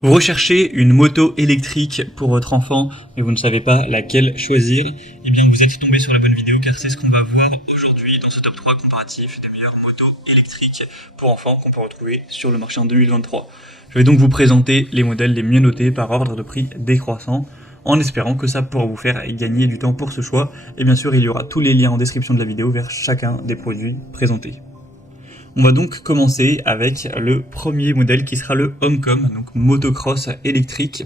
Vous recherchez une moto électrique pour votre enfant, mais vous ne savez pas laquelle choisir, eh bien vous êtes tombé sur la bonne vidéo car c'est ce qu'on va voir aujourd'hui dans ce top 3 comparatif des meilleures motos électriques pour enfants qu'on peut retrouver sur le marché en 2023. Je vais donc vous présenter les modèles les mieux notés par ordre de prix décroissant, en espérant que ça pourra vous faire gagner du temps pour ce choix, et bien sûr il y aura tous les liens en description de la vidéo vers chacun des produits présentés. On va donc commencer avec le premier modèle qui sera le Homecom, donc motocross électrique.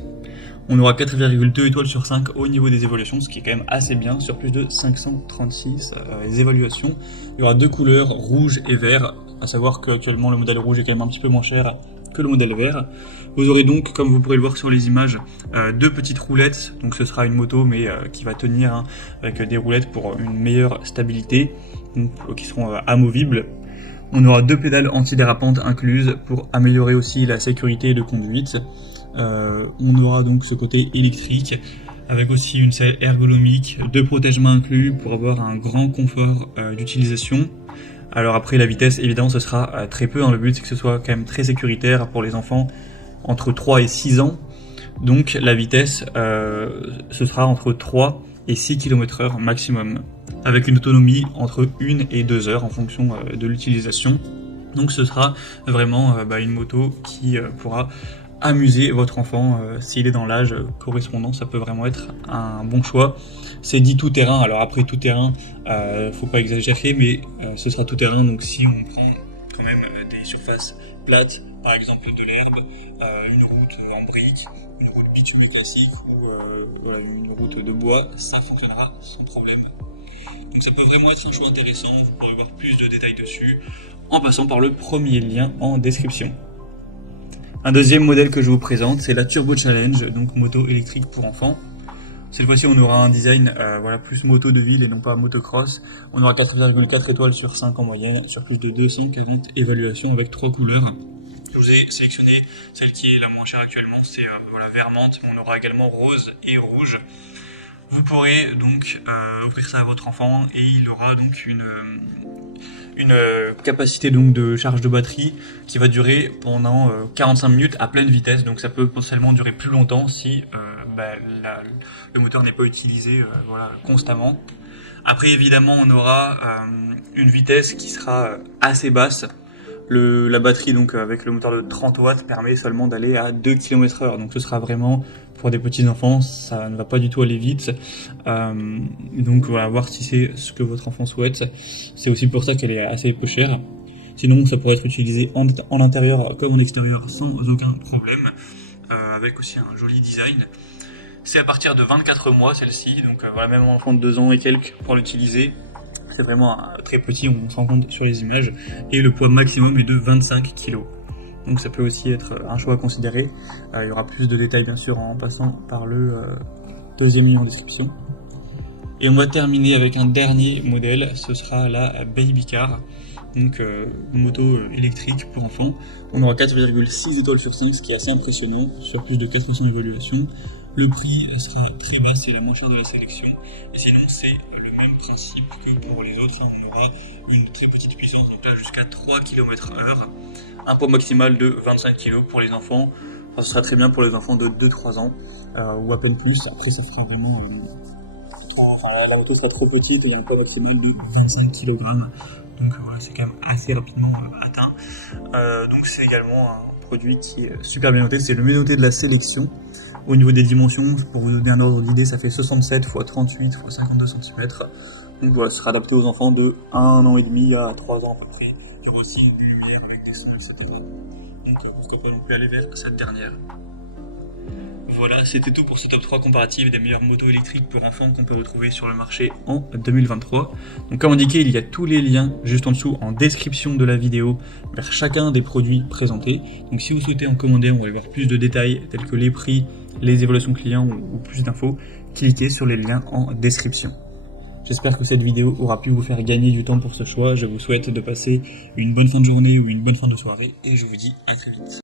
On aura 4,2 étoiles sur 5 au niveau des évaluations, ce qui est quand même assez bien, sur plus de 536 évaluations. Il y aura deux couleurs, rouge et vert, à savoir qu'actuellement le modèle rouge est quand même un petit peu moins cher que le modèle vert. Vous aurez donc, comme vous pourrez le voir sur les images, deux petites roulettes, donc ce sera une moto mais qui va tenir avec des roulettes pour une meilleure stabilité, donc, qui seront amovibles. On aura deux pédales antidérapantes incluses pour améliorer aussi la sécurité de conduite. On aura donc ce côté électrique avec aussi une selle ergonomique, deux protège-mains inclus pour avoir un grand confort d'utilisation. Alors après la vitesse évidemment ce sera très peu, le but c'est que ce soit quand même très sécuritaire pour les enfants entre 3 et 6 ans. Donc la vitesse ce sera entre 3 et 6 km/h maximum, avec une autonomie entre 1 et 2 heures en fonction de l'utilisation. Donc ce sera vraiment une moto qui pourra amuser votre enfant s'il est dans l'âge correspondant. Ça peut vraiment être un bon choix. C'est dit tout terrain, alors après tout terrain, faut pas exagérer, mais ce sera tout terrain, donc si on prend quand même des surfaces plates, par exemple de l'herbe, une route en briques, une route bitumée classique ou une route de bois, ça fonctionnera sans problème. Donc ça peut vraiment être un choix intéressant, vous pourrez voir plus de détails dessus en passant par le premier lien en description. Un deuxième modèle que je vous présente, c'est la Turbo Challenge, donc moto électrique pour enfants. Cette fois-ci on aura un design plus moto de ville et non pas motocross. On aura 4,4 étoiles sur 5 en moyenne, sur plus de 240 évaluations avec 3 couleurs. Je vous ai sélectionné celle qui est la moins chère actuellement, c'est vert menthe, mais on aura également rose et rouge. Vous pourrez donc offrir ça à votre enfant et il aura donc une capacité donc de charge de batterie qui va durer pendant 45 minutes à pleine vitesse, donc ça peut potentiellement durer plus longtemps si le moteur n'est pas utilisé constamment. Après évidemment on aura une vitesse qui sera assez basse. La batterie donc avec le moteur de 30 watts permet seulement d'aller à 2 km/h, donc ce sera vraiment pour des petits enfants, ça ne va pas du tout aller vite. Donc voilà, voir si c'est ce que votre enfant souhaite. C'est aussi pour ça qu'elle est assez peu chère. Sinon ça pourrait être utilisé en intérieur comme en extérieur sans aucun problème, avec aussi un joli design. C'est à partir de 24 mois celle-ci, donc même un enfant de 2 ans et quelques pour l'utiliser. C'est vraiment très petit, on s'en rend compte sur les images, et le poids maximum est de 25 kg. Donc ça peut aussi être un choix à considérer. Il y aura plus de détails bien sûr en passant par le deuxième lien en description. Et on va terminer avec un dernier modèle, ce sera la Baby Car, donc moto électrique pour enfants. On aura 4,6 étoiles sur 5, ce qui est assez impressionnant, sur plus de 400 évaluations. Le prix sera très bas, c'est la moins chère de la sélection, et sinon c'est le même principe que pour les autres. On aura une très petite puissance, donc là jusqu'à 3 km/h, un poids maximal de 25 kg pour les enfants. Enfin, ce sera très bien pour les enfants de 2-3 ans ou à peine plus. Après ça fera vraiment la moto sera trop petite et il y a un poids maximal de 25 kg, donc c'est quand même assez rapidement atteint. Donc c'est également un produit qui est super bien noté, c'est le mieux noté de la sélection. Au niveau des dimensions, pour vous donner un ordre d'idée, ça fait 67 x 38 x 52 cm. Donc voilà, ce sera adapté aux enfants de 1 an et demi à 3 ans à peu près. Il y aura aussi des lumières avec des sons, etc. Donc pourquoi pas non plus aller vers cette dernière. Voilà, c'était tout pour ce top 3 comparatif des meilleures motos électriques pour enfants qu'on peut retrouver sur le marché en 2023. Donc comme indiqué, il y a tous les liens juste en dessous en description de la vidéo vers chacun des produits présentés. Donc si vous souhaitez en commander, on va aller voir plus de détails tels que les prix, les évaluations clients ou plus d'infos, cliquez sur les liens en description. J'espère que cette vidéo aura pu vous faire gagner du temps pour ce choix. Je vous souhaite de passer une bonne fin de journée ou une bonne fin de soirée et je vous dis à très vite.